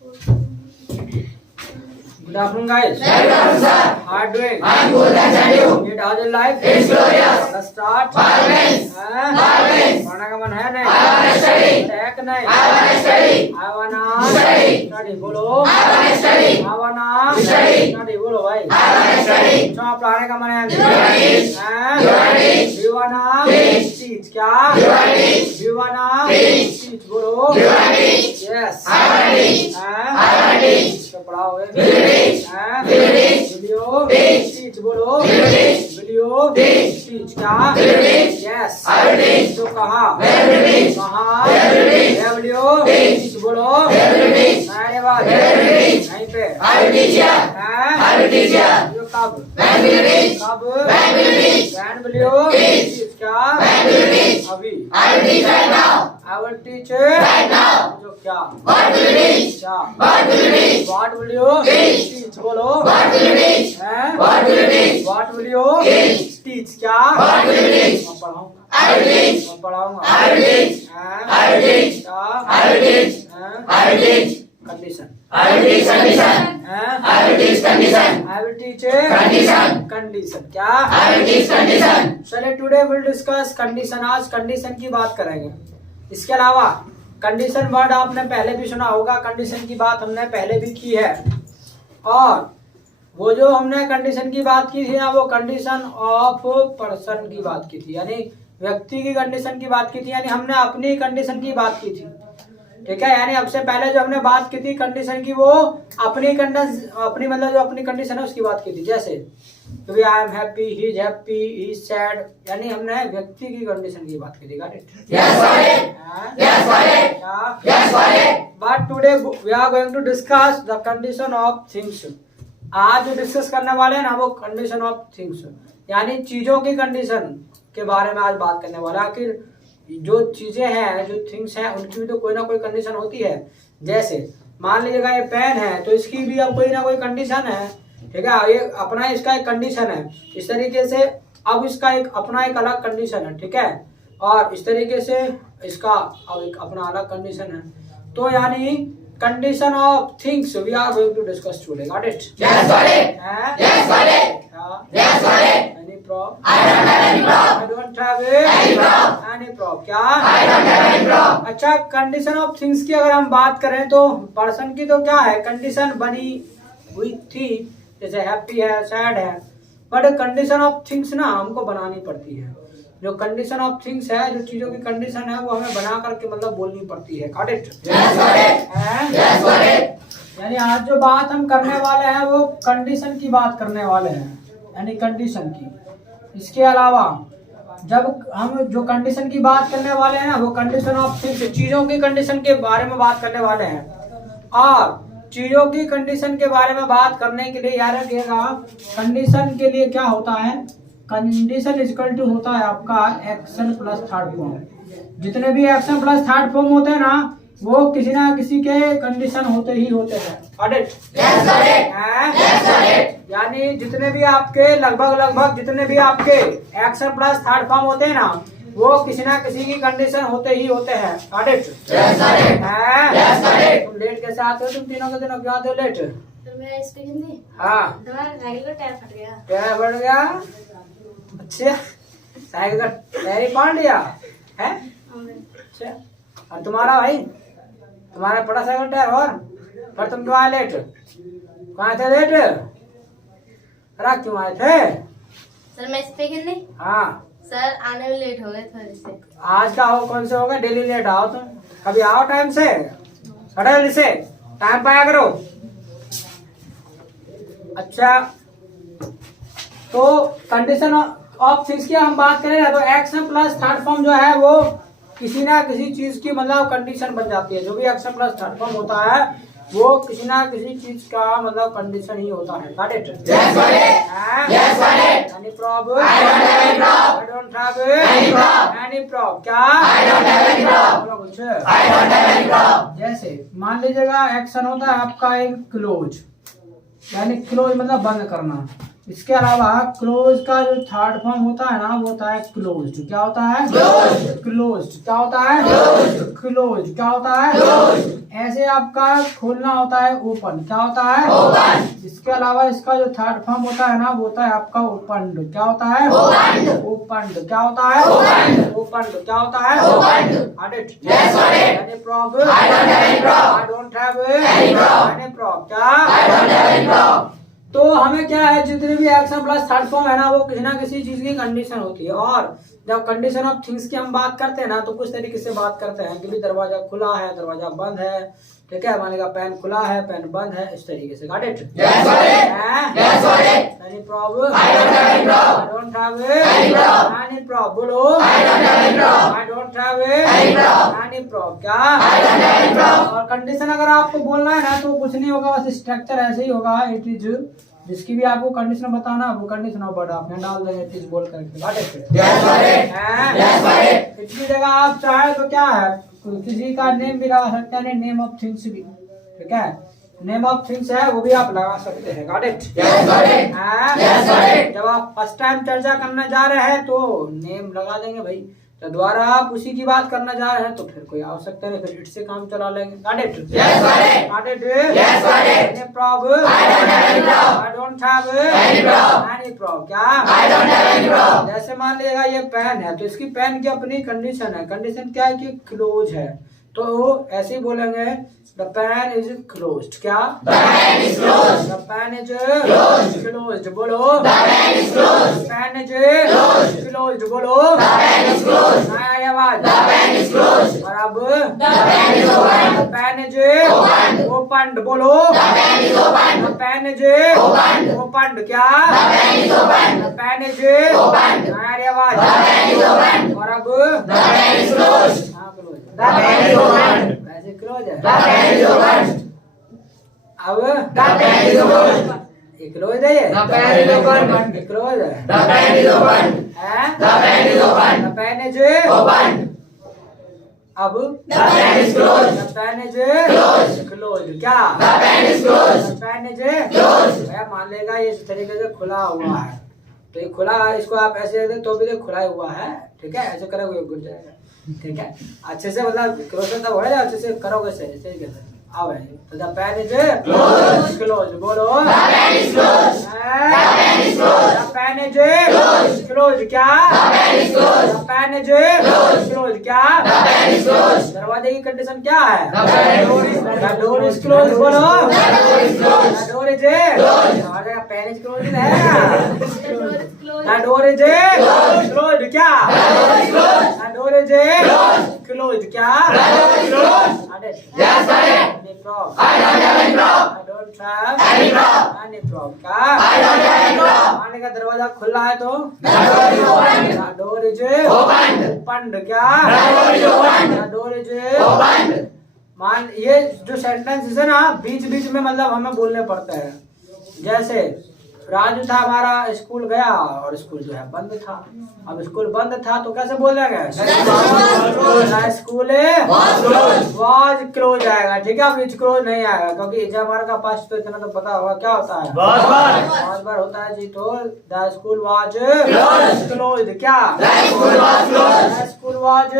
Good afternoon, guys. Good afternoon, sir. How are you doing? I'm good, thanks, and you? It how's your life? It's glorious. Let's start. Parabéns. Parabéns. पढ़ने का मन है नहीं? I wanna study. है कि नहीं? I wanna study. I wanna Study. study. बोलो. I wanna study. I wanna Study. study. बोलो भाई. I wanna study. तो पढ़ने का मन है? You wanna teach? You wanna teach? You wanna Teach. teach क्या? You wanna teach? You wanna Teach. teach. बोलो. You wanna teach? Yes. I wanna teach. I wanna teach. तो पढ़ाओगे? Will you teach? Will you teach? Will you Teach. teach? बोलो. Will you teach? Will you Teach. teach क्या? Will you teach? Yes. I will teach. तो कहाँ? Where will you teach? कहाँ? Where will you teach? Where will you Teach. teach? बोलो. Where will you teach? अरे वाह. Where will you teach? यहीं पे. I will teach here. हाँ? I will teach here. जो कब? When will you teach? कब? When will you teach? When will you Teach. teach क्या? When will you teach? अभी. I will teach right now. I will teach. Right now. जो क्या? What will you teach? क्या? What will you teach? What will you Teach. teach? बोलो. What will you teach? हैं? What will you teach? What will you Teach. teach क्या? What will you teach? मैं पढ़ाऊंगा. I will teach. मैं पढ़ाऊंगा. I will teach. हैं? I will teach. क्या? I will teach. हैं? I will teach. Condition. I will teach condition. हैं? I will teach condition. I will teach Condition. condition क्या? I will teach condition. चलिए today will discuss condition. आज condition की बात करेंगे. इसके अलावा कंडीशन वर्ड आपने पहले भी सुना होगा. कंडीशन की बात हमने पहले भी की है. और वो जो हमने कंडीशन की बात की थी ना, वो कंडीशन ऑफ पर्सन की बात की थी, यानी व्यक्ति की कंडीशन की बात की थी, यानी हमने अपनी कंडीशन की बात की थी. ठीक है, यानी अब से पहले जो हमने बात की थी कंडीशन की, वो अपनी मतलब जो अपनी कंडीशन है उसकी बात की थी. जैसे I am happy, he is happy, he is sad, यानी हमने व्यक्ति की कंडीशन की बात की थी. Got it? Yes, got it. Yes, got it. Yes, got it. But today we are going to discuss the condition of things. आज जो डिस्कस करने वाले हैं ना, वो कंडीशन ऑफ थिंग्स, यानी चीजों की कंडीशन के बारे में आज बात करने वाले. आखिर जो चीजें हैं, जो थिंग्स हैं, उनकी भी तो कोई ना कोई कंडीशन होती है. जैसे मान लीजिएगा ये पेन है, तो इसकी भी अब कोई ना कोई कंडीशन है. ठीक है, ये अपना इसका एक कंडीशन है. इस तरीके से अब इसका एक अपना एक अलग कंडीशन है. ठीक है, और इस तरीके से इसका अब एक अपना अलग कंडीशन है. तो यानी condition of things we are going to discuss today. Got it? Yes, got it. Yes, got it. Yes, got it. Any problem? I don't have any problem. I don't have Any problem. Any problem क्या? I don't have any problem. अच्छा, कंडीशन of थिंग्स की अगर हम बात करें तो पर्सन की तो क्या है, कंडीशन बनी हुई थी. जैसे हैप्पी है, सैड है, बट कंडीशन ऑफ थिंग्स ना हमको बनानी पड़ती है. जो कंडीशन ऑफ थिंग्स है, जो चीजों की कंडीशन है, वो हमें बना करके मतलब बोलनी पड़ती है. Got it? Yes, got it. Yes, got it. यानी आज जो बात हम करने वाले हैं वो कंडीशन की बात करने वाले हैं, यानी कंडीशन की. इसके अलावा जब हम जो कंडीशन की बात करने वाले हैं ना, वो कंडीशन ऑफ थिंग्स, चीजों की कंडीशन के बारे में बात करने वाले हैं. और चीजों की कंडीशन के बारे में बात करने के लिए याद रखिएगा, कंडीशन के लिए क्या होता है, कंडीशन इक्वल टू होता है आपका एक्शन प्लस थर्ड फॉर्म. जितने भी एक्शन प्लस थर्ड फॉर्म होते हैं ना, वो किसी ना किसी के कंडीशन होते ही होते हैं. Got it? Yes, got it. Yes, got it. यानी जितने भी आपके लगभग जितने भी आपके एक्शन प्लस थर्ड फॉर्म होते हैं ना, वो किसी ना किसी की कंडीशन होते ही होते हैं. Got it? Yes, got it. Yes, got it. तुम लेट कैसे आते हो? तुम तीनों के दिनों क्यों आते हो लेट? तो मैं इस पे हिंदी हाँ, तुम्हारा साइकिल का टायर फट गया. क्या बढ़ गया? अच्छा, साइकिल का टायर ही पाड़ लिया है? अच्छा, और तुम्हारा भाई, तुम्हारा पड़ा साइकिल टायर, और पर तुम क्यों आए लेट? कहाँ थे लेट? अरे क्यों आए थे? सर मैं इस पे हिंदी. हाँ, सर आने में लेट हो गए थोड़े से. आज का हो, कौन से हो गए? डेली लेट आओ तुम. कभी आओ टाइम से, जल्दी से टाइम पाया करो. अच्छा, तो कंडीशन ऑफ थिंग्स की हम बात करें ना, तो एक्शन प्लस थर्ड फॉर्म जो है वो किसी ना किसी चीज की मतलब कंडीशन बन जाती है. जो भी एक्शन प्लस थर्ड फॉर्म होता है, वो किसी ना किसी चीज का मतलब कंडीशन ही होता है. Got it? Yes, got it. Yes, got it. Any problem? I don't have any problem. I don't have Any problem. any problem. क्या? I don't have any problem. बोलो कुछ. I don't have any problem. जैसे मान लीजिएगा action होता है आपका एक क्लोज, यानी क्लोज मतलब बंद करना. इसके अलावा क्लोज का जो थर्ड फॉर्म होता है ना, वो होता है क्लोज्ड. क्या होता है? Closed. क्लोज्ड. क्या होता है? Closed. क्लोज. क्या होता है? Closed. ऐसे आपका खोलना होता है ओपन, क्या होता है ओपन। इसके अलावा इसका जो थर्ड फॉर्म होता है ना वो होता है आपका ओपनड, क्या होता है ओपनड। ओपनड, क्या होता है ओपनड। ओपनड, क्या होता है opened. Got it? Yes, got it. Any problem? I don't have any problem. I don't have Any problem. any problem. क्या I don't have any problem. तो हमें क्या है, जितने भी एक्शन प्लस थर्ड फॉर्म है ना वो किसी ना किसी चीज की कंडीशन होती है। और जब कंडीशन ऑफ थिंग्स की हम बात करते हैं ना तो कुछ तरीके से बात करते हैं कि भी दरवाजा खुला है, दरवाजा बंद है, ठीक है, मानेगा पेन खुला है, पेन बंद है, इस तरीके से। Got it? Yes, got it. Yes, got it. Any problem? I don't have any problem. I don't have Any problem. any problem. बोलो I don't have any problem. I don't have Any problem. any problem. क्या I don't have any problem. और condition अगर आपको बोलना है ना तो कुछ नहीं होगा, बस स्ट्रक्चर ऐसे ही होगा। इट इज, जिसकी भी आपको कंडीशन बताना वो कंडीशन ऑफ वर्ड आपने डाल देंगे इट इज बोल करके। Got it? Yes, got it. Yes, got it. इतनी जगह आप चाहे तो क्या है, किसी का नेम भी लगा सकते हैं, नेम ऑफ थिंग्स भी, ठीक है, नेम ऑफ थिंग्स है वो भी आप लगा सकते हैं। Got it? Yes, got it. Yes, got it. जब आप फर्स्ट टाइम चर्चा करने जा रहे हैं तो नेम लगा देंगे भाई, तो दोबारा आप उसी की बात करना जा रहे हैं तो फिर कोई आवश्यकता नहीं, फिर इट से काम चला लेंगे। Got it? Yes, got it. Got it? Yes, got it. Any problem? I don't have any problem. I don't have Any problem. any problem. क्या I don't have any problem. जैसे मान लीजिएगा ये पेन है तो इसकी पेन की अपनी कंडीशन है, कंडीशन क्या है कि क्लोज है, तो वो ऐसे ही बोलेंगे द पेन इज क्लोज्ड। क्या The pen is closed. The pen is Closed. Closed, बोलो The pen is closed. Pen is Closed. Closed, बोलो The pen is closed. नया आवाज। The pen is closed. और अब The pen is opened. The pen is Opened. Opened, बोलो The pen is opened. The pen is Opened. Opened. क्या The pen is opened. The pen is Opened. नया आवाज। The pen is opened. और अब The pen is closed. हाँ close, The pen is opened. वैसे close है। The pen is opened. अब The pen is opened. ये क्लोज है, ये The pen is opened. ये क्लोज है, The pen is opened. हैं? The pen is opened. The pen is Opened. अब The pen is closed. The pen is Closed. Close. क्या The pen is closed. The pen is Closed. भैया मान लेगा ये इस तरीके से खुला हुआ है, तो ये खुला है, इसको आप ऐसे दे तो भी तो खुला ही हुआ है, ठीक है, ऐसे करोगे गुड जाएगा, ठीक है, अच्छे से मतलब क्लोज तब हो जाए, अच्छे से करोगे सही सही कैसे आओ है। तो the pen is Closed. Close, बोलो The pen is closed. The pen is closed. The pen is Closed. Close. क्या The pen is closed. The pen is Closed. Close. क्या The pen is closed. दरवाजे की condition क्या है, The door is closed. The door is close, बोलो The door is closed. The door is Closed. दरवाजे का pen is close है, The door is closed. The door is close. क्या The door is closed. The door is Closed. Close. क्या The door is closed. Yes, got it. I don't have any problem. I don't have Any problem. any problem. क्या I don't have any problem. आने का दरवाजा खुला है तो The door is opened. The door is Opened. Opened. क्या The door is opened. The door is Opened. मान ये जो सेंटेंस है ना बीच बीच में मतलब हमें बोलने पड़ते हैं। जैसे राजू था हमारा, स्कूल गया और स्कूल जो है बंद था। अब स्कूल बंद था तो कैसे बोलेंगे, स्कूल वाज क्लोज आएगा, ठीक है, अब इज क्लोज नहीं आएगा क्योंकि जब हमारे का पास तो इतना तो पता होगा क्या होता है, बहुत बार होता है जी। तो द स्कूल वाज क्लोज। क्या The school was closed. The school was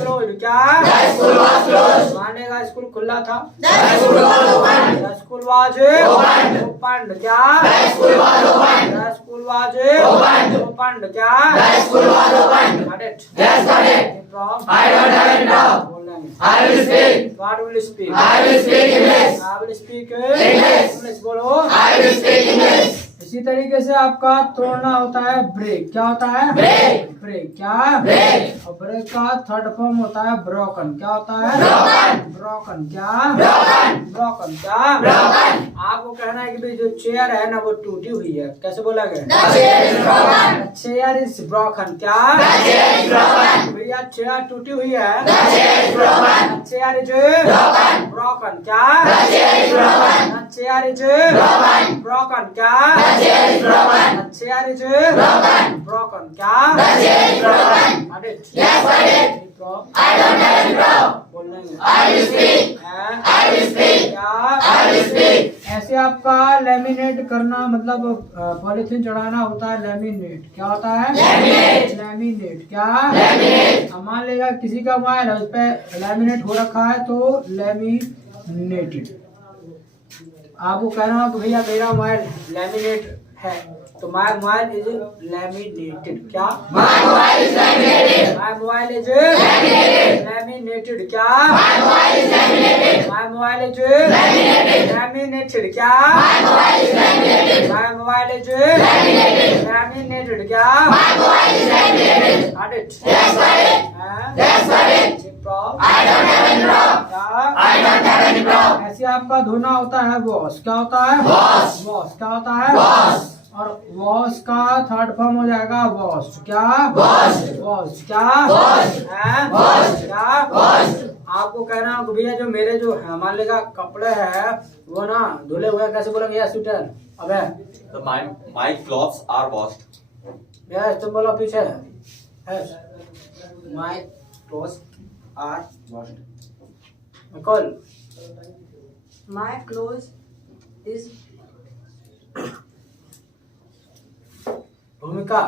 close. क्या The school was closed. मानेगा स्कूल खुला था, The school was opened. The school was Opened. Opened. क्या The school was opened. The school was Opened. Opened. क्या The school was opened. Got it? Yes, got it. From I don't have any problem. बोल लेंगे। I will speak. What will you speak? I will speak English. I will speak English. English, बोलो। I will speak English. इसी तरीके से आपका तोड़ना होता है ब्रेक। क्या होता है Break. ब्रेक। क्या Break. और ब्रेक का थर्ड फॉर्म होता है ब्रोकन। क्या होता है Broken. ब्रोकन। क्या Broken. ब्रोकन। क्या Broken. आपको कहना है कि भाई जो चेयर है ना वो टूटी हुई है, कैसे बोला The गया, chair is broken. Chair is broken. क्या The chair is broken. भैया चेयर टूटी हुई है, The chair is broken. Chair is Broken. Broken. क्या The chair is broken. Chair is Broken. Broken. क्या The chair is broken. Chair is Broken. Broken. क्या The chair is broken. Yes, got it. I don't have any problem. बोल देंगे I will speak. I will speak. क्या I will speak. ऐसे आपका laminate करना मतलब polythene चढ़ाना होता है लेमिनेट। क्या होता है Laminate. लेमिनेट। क्या Laminate. अब मान लेगा किसी का मोबाइल है उस पे लेमिनेट हो रखा है तो लैमिनेटेड। आपको कहना हो कि भैया मेरा मोबाइल लैमिनेट है, तो माय मोबाइल इज लैमिनेटेड। क्या? My mobile is laminated. My mobile is Laminated. Laminated. क्या? My mobile is laminated. My mobile is Laminated. Laminated. क्या? My mobile is laminated. My mobile is Laminated. Laminated. क्या? My mobile is laminated. Got it? Yes, got it. हाँ? Yes, got it. प्रॉब I don't have any problem. क्या? I don't have any problem. ऐसे आपका धोना होता है wash. क्या होता है? Wash. वॉश क्या होता है? Wash. और वॉश का थर्ड फॉर्म हो जाएगा वॉश। क्या? Wash. वॉश। क्या? Wash. हैं? Wash. क्या? Wash. आपको कहना हो कि भैया जो मेरे जो है मान लेगा कपड़े हैं वो ना धुले हुए हैं, कैसे बोलेंगे यार स्वेटर? अबे So my clothes are washed. Yes तुम बोलो पीछे। Yes my clothes are washed. Call My clothes is भूमिका।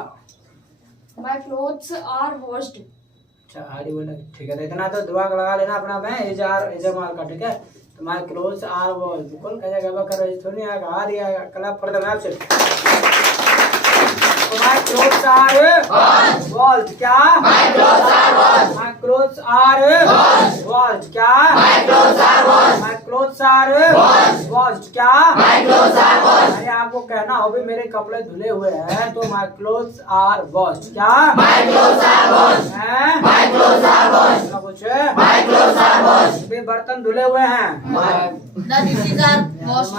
my clothes are washed. अच्छा आरी बोला ठीक है, तो इतना तो दिमाग लगा लेना अपना में इजमाल का। ठीक है, तो माय क्लोथ्स आर वॉश। बिल्कुल कहे गवा करो, ये थोड़ी आएगा आ रही आएगा कला फर्द में आपसे। तो माय क्लोथ्स आर वॉश। क्या? My clothes are washed. My clothes are wash. क्या? My clothes are washed. My clothes are Washed. Wash. क्या? My clothes are washed. अरे आपको कहना हो भी मेरे कपड़े धुले हुए हैं, तो माय क्लोथ्स आर वॉश। क्या? My clothes are washed. हैं? My clothes are washed. ना कुछ My clothes are washed. भी बर्तन धुले हुए हैं। The dishes are washed.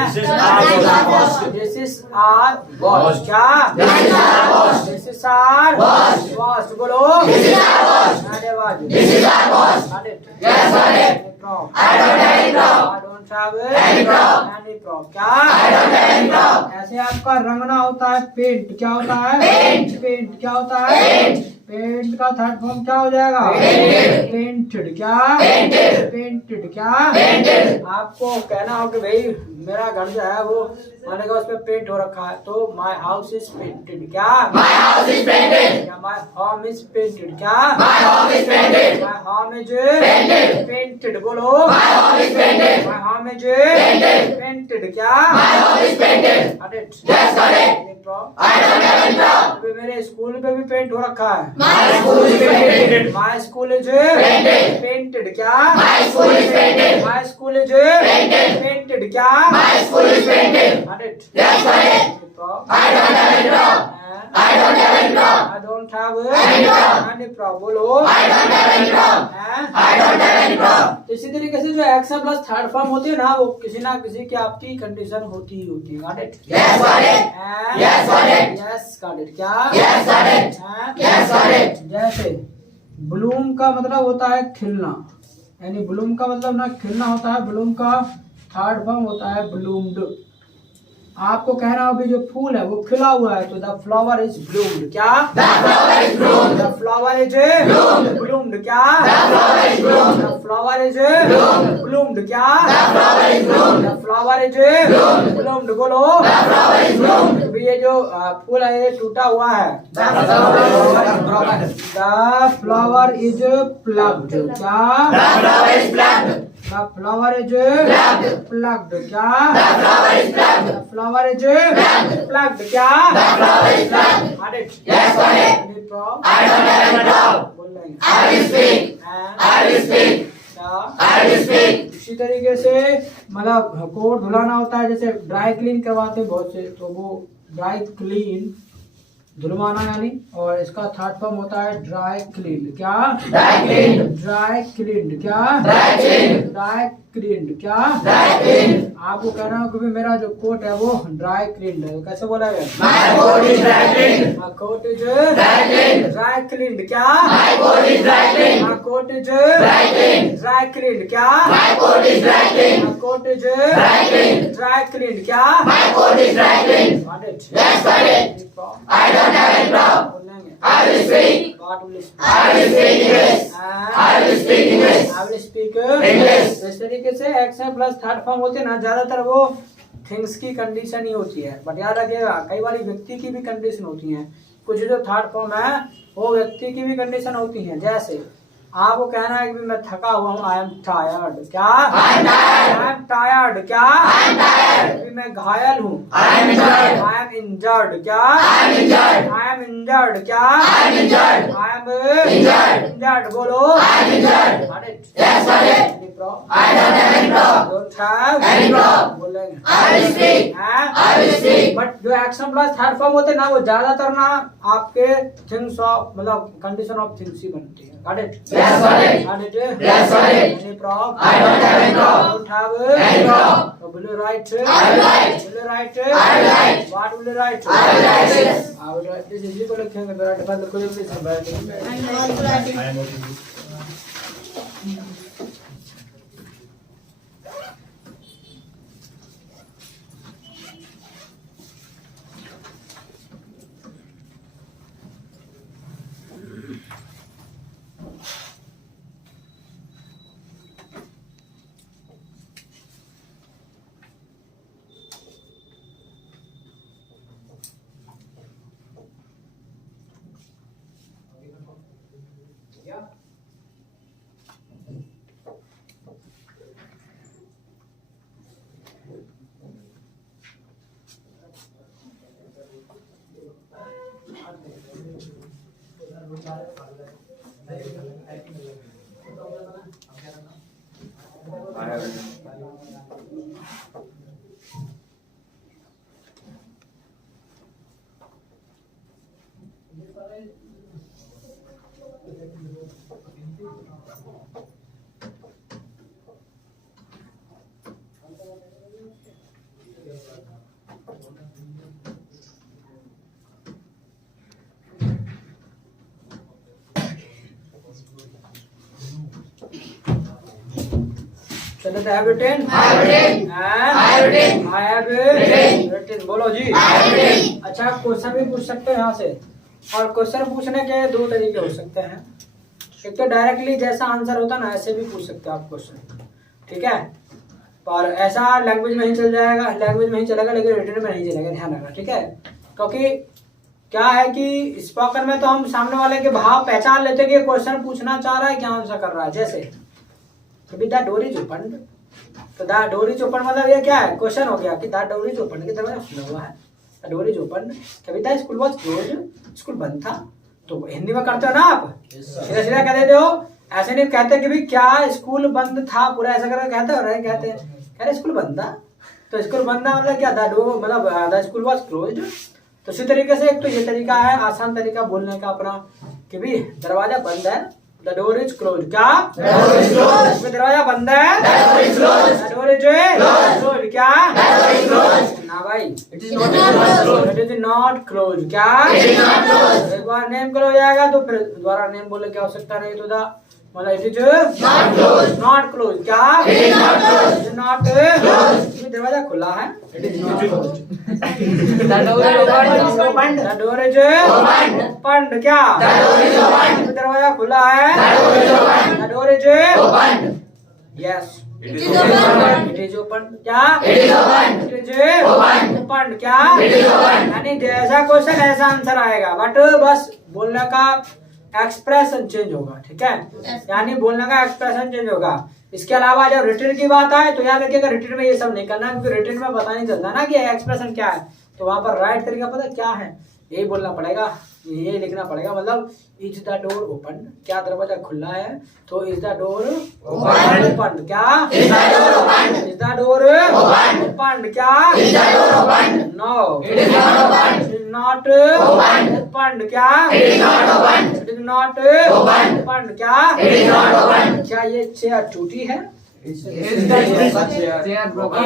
This is The our dishes are wash. washed. This is our wash. क्या? This is our wash. This is our Wash. wash. बोलो। This is our wash. धन्यवाद। This is our wash. Got it? Yes, got it. Any problem? I don't have any problem. I don't have Any problem. any problem. क्या? I don't have any problem. ऐसे आपका रंगना होता है paint. क्या होता है? Paint. Paint क्या होता है? Paint. पेंट का थर्ड फॉर्म क्या हो जाएगा? Painted. पेंटेड। क्या? Painted. पेंटेड। क्या? Painted. आपको कहना हो कि भाई मेरा घर जो है वो माने का उस पे पेंट हो रखा है, तो माय हाउस इज पेंटेड। क्या? My house is painted. क्या? My home is painted. क्या? My home is painted. My home is Painted. Painted. बोलो। My home is painted. My home is Painted. Painted. क्या? My home is painted. Got it? Yes, got it. Any problem? I don't have any problem. अभी मेरे school पे भी paint हो रखा है। My school is painted. My school is Painted. Painted. क्या? My school is painted. My school is Painted. Painted. क्या? My school is painted. Got it? Yes, got it. Any problem? I don't have any problem. I don't have any problem. I don't have Any problem. any problem. बोलो। I don't have any problem. हैं? I don't have any problem. तो इसी तरीके से जो action plus third form होती है ना, वो किसी ना किसी की आपकी कंडीशन होती ही होती है। Got it? Yes, got it. हैं? Yes, got it. Yes, got it. क्या? Yes, got it. हैं? Yes, got it. जैसे ब्लूम का मतलब होता है खिलना, यानी ब्लूम का मतलब ना खिलना होता है। ब्लूम का थर्ड फॉर्म होता है ब्लूम्ड। आपको कहना हो भी जो फूल है वो खिला हुआ है, तो द फ्लावर इज ब्लूम्ड। क्या? The flower is bloomed. The flower is Bloomed. Bloomed. क्या? The flower is bloomed. The flower is Bloomed. Bloomed. क्या? The flower is bloomed. The flower is Bloomed. Bloomed. बोलो। The flower is bloomed. अभी ये जो फूल है ये टूटा हुआ है। The flower is broken. The flower is plucked. क्या? The flower is plucked. The flower is Plucked. Plucked. क्या? The flower is plucked. The flower is Plucked. Plucked. क्या? The flower is plucked. Got it? Yes, got it. Any problem? I don't have any problem. बोल लेंगे। I will speak. हैं? I will speak. क्या? I will speak. इसी तरीके से मतलब coat धुलाना होता है, जैसे ड्राई क्लीन करवाते हैं बहुत से, तो वो ड्राई क्लीन धुलवाना यानी, और इसका थर्ड फॉर्म होता है ड्राई क्लीन। क्या? Dry cleaned. Dry clean. क्या? Dry cleaned. Dry clean. क्या? Dry cleaned. आपको कहना हो कि भी मेरा जो कोट है वो ड्राई क्लीन है, कैसे बोला गया? My coat is dry cleaned. My coat is Dry cleaned. dry cleaned। क्या? My coat is dry cleaned. My coat is Dry cleaned. dry cleaned। क्या? My coat is dry cleaned. My coat is Dry cleaned. dry cleaned। क्या? My coat is dry cleaned. Got it? Yes, got it. Any problem? I don't have any problem. बोलेंगे। I will speak. What will you speak? I will speak English. I will speak English. I will speak English. इस तरीके से action plus third form होते हैं ना, ज्यादातर वो things की कंडीशन ही होती है, बट याद रखिएगा कई बार व्यक्ति की भी कंडीशन होती है। कुछ जो थर्ड फॉर्म है वो व्यक्ति की भी कंडीशन होती है। जैसे आपको कहना है कि मैं थका हुआ हूँ, आई एम टायर्ड। क्या? I am tired. I am tired. क्या? I am tired. मैं घायल हूँ, I am injured. I am injured. क्या? I am injured. I am injured. क्या? I am injured. I am Injured. Injured. बोलो। I am injured. Got it? Yes, got it. Any problem? I don't have any problem. Don't have Any problem. बोलेंगे। I will speak. हाँ? I will speak. But जो action plus third form होते हैं ना, वो ज्यादातर ना आपके थिंग्स ऑफ मतलब कंडीशन ऑफ थिंग्स ही बनती है। Got it? Yes, got it. Got it? Yes, got it. Any problem? I don't have any problem. Don't have Any problem. So will you write? I will write. Will you write? I will write. What will you write? I will write this. I will write this. इसी को लिखेंगे तो right बाद कोई भी संभाल And you also write it. I have it. चलो तो have written? I have written. I have written. I have Written. written. बोलो जी। I have written. अच्छा क्वेश्चन भी पूछ सकते हैं यहाँ से, और क्वेश्चन पूछने के दो तरीके हो सकते हैं। एक तो डायरेक्टली जैसा आंसर होता है ना, ऐसे भी पूछ सकते हैं आप क्वेश्चन, ठीक है। और ऐसा लैंग्वेज में ही चल जाएगा, लैंग्वेज में ही चलेगा, लेकिन रिटन में नहीं चलेगा, ध्यान रखना, ठीक है। क्योंकि क्या है कि स्पोकन में तो हम सामने वाले के भाव पहचान लेते हैं कि क्वेश्चन पूछना चाह रहा है, क्या आंसर कर रहा है। जैसे कभी द डोर इज ओपन, तो द डोर इज ओपन मतलब ये क्या है, क्वेश्चन हो गया कि द डोर इज ओपन, कि दरवाजा खुला हुआ है, द डोर इज ओपन। कभी the school was closed, school बंद था। तो हिंदी में करते हो ना आप, सीधा सीधा कह देते हो, ऐसे नहीं कहते कि भी क्या स्कूल बंद था पूरा, ऐसा करके कहते हो, नहीं कहते, कह रहे स्कूल बंद था। तो स्कूल बंद था मतलब क्या, द डोर मतलब द स्कूल वाज क्लोज्ड। तो इसी तरीके से एक तो ये तरीका है आसान तरीका बोलने का अपना, कि भी दरवाजा बंद है, द डोर इज क्लोज। क्या? दरवाजा बंद है, द डोर इज क्लोज। क्या? ना भाई, इट इज नॉट क्लोज। क्या? एक बार नेम क्लोज हो जाएगा तो फिर दोबारा नेम बोलने की आवश्यकता नहीं। तो द मतलब इट इज नॉट क्लोज। क्या? Not close. दरवाजा खुला है, it is not close. The door is open. क्या? दरवाजा खुला है, the door is yes, It is open. It is open. क्या? It is open. It is open. क्या? It is open. यानी जैसा क्वेश्चन ऐसा आंसर आएगा, बट बस बोलने का एक्सप्रेशन चेंज होगा, ठीक है। यानी बोलने का एक्सप्रेशन चेंज होगा। इसके अलावा जब रिटर्न की बात आए तो याद रखिएगा रिटर्न में ये सब नहीं करना, क्योंकि रिटर्न में पता नहीं चलता ना कि एक्सप्रेशन क्या है। तो वहां पर राइट तरीका पता क्या है, यही बोलना पड़ेगा, ये लिखना पड़ेगा। मतलब इज द डोर ओपन, क्या दरवाजा खुला है, तो इज द डोर ओपन। क्या? Is the door open? Is the door open. क्या? Is the door open? No, It is not open. It is not Open. Open. क्या? It is not open. It is not Open. Open. क्या? It is not open. क्या ये chair टूटी है? Is is broken?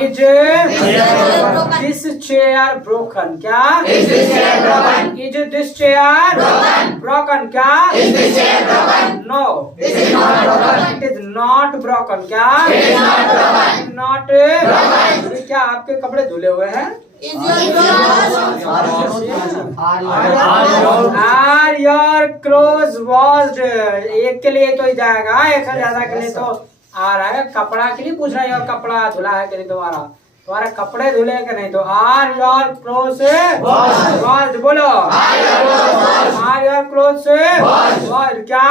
This chair broken. क्या? Is this chair broken? Is this chair Broken. Broken. क्या? Is this chair broken? No, This is not broken. It is not broken. क्या? It is not broken. Not Broken. क्या आपके कपड़े धुले हुए हैं? Is your are your clothes washed. एक के लिए तो ही जाएगा, एक से ज्यादा के लिए तो आ रहा है। कपड़ा के लिए पूछ रहा है, और कपड़ा धुला है कि नहीं तुम्हारा, तुम्हारे कपड़े धुले कि नहीं? तो आर योर क्लोथ्स वॉश्ड, बोलो आर योर क्लोथ्स वॉश्ड, क्या?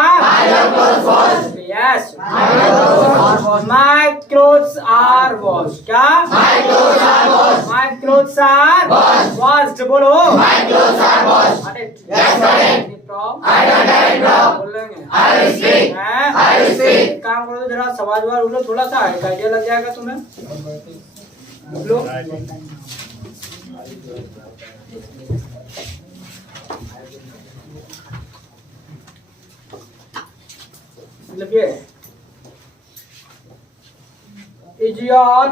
Yes, my clothes are washed, क्या? माय क्लोथ्स आर वॉश्ड, बोलो अरे बोलेंगे काम करो तो जरा सवाल जवाब बोलो, थोड़ा सा एक आइडिया लग जाएगा तुम्हें। बोलो लिखिए, इज योर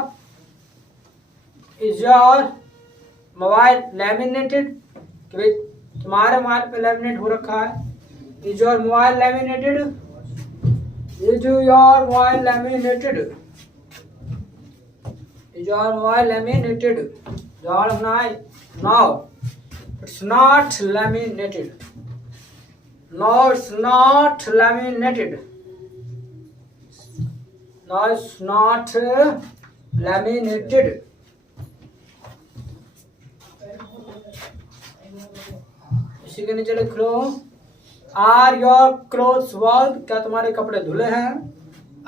मोबाइल लैमिनेटेड? तुम्हारे मोबाइल पे लैमिनेट हो रखा है। Is your mobile laminated? Is your mobile laminated? Is your mobile laminated? जवाब लिखना है no, it's not laminated. No, it's not laminated. No, it's not laminated. इसी के नीचे लिख लो, आर योर क्लोथ्स वॉश्ड? क्या तुम्हारे कपड़े धुले हैं?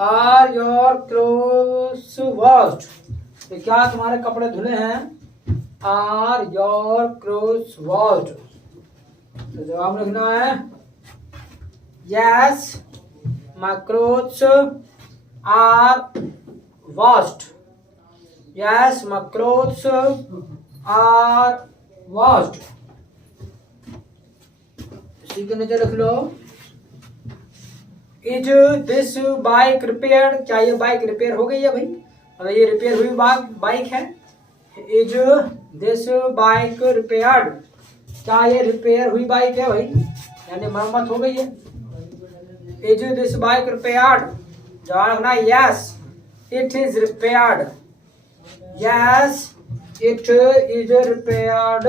Are your clothes washed? क्या तुम्हारे कपड़े धुले हैं? Are your clothes washed? तो जवाब लिखना है yes, my clothes are washed. Yes, my clothes are washed. इसी के नीचे लिख लो, इज दिस बाइक रिपेयर्ड? क्या ये बाइक रिपेयर हो गई है भाई? मतलब ये रिपेयर हुई बाइक है। Is this bike repaired? क्या ये रिपेयर हुई बाइक है भाई, यानी मरम्मत हो गई है। Is this bike repaired? जवाब लिखना yes, it is repaired. Yes, it is repaired.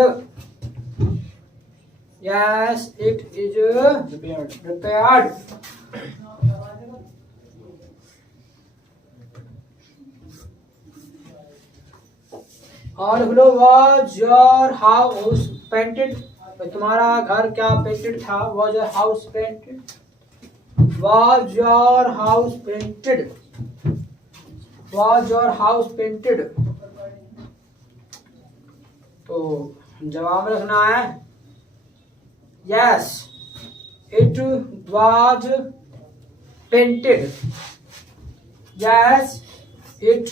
Yes, it is repaired. और बोलो, was your house painted? तुम्हारा घर क्या पेंटेड था? Was your house painted? Was your house painted? Was your house painted? तो जवाब रखना है yes, it was painted. Yes, it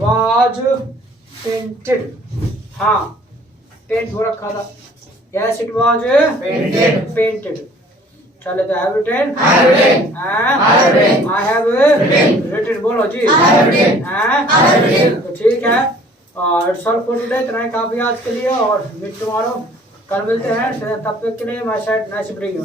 was painted. हाँ, पेंट हो रखा था। Yes, it was painted. चले तो have written? I have written. बोलो जी। तो ठीक है, और सॉल्व फॉर टुडे इतना ही काफी आज के लिए, और मीट टुमारो, कल मिलते हैं। तब तक के लिए माय साइड नाइस ब्रिंग।